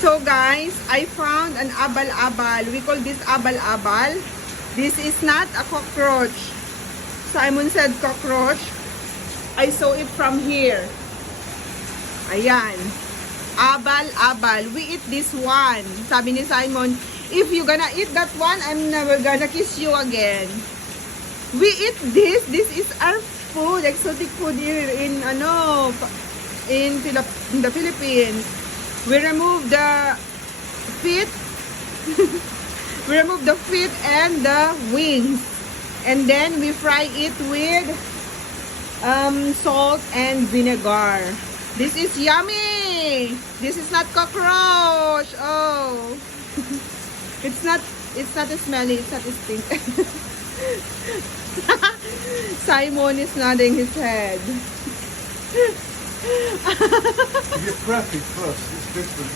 So guys, I found an abal-abal. We call this abal-abal. This is not a cockroach. Simon said cockroach. I saw it from here. Ayan. Abal-abal. We eat this one. Sabi ni Simon, if you gonna eat that one, I'm never gonna kiss you again. We eat this. This is our food, exotic food here in the Philippines. We remove the feet. We remove the feet and the wings, and then we fry it with salt and vinegar. This is yummy. This is not cockroach. Oh, it's not smelly. It's not stink. Simon is nodding his head. You get crappy first. It's different.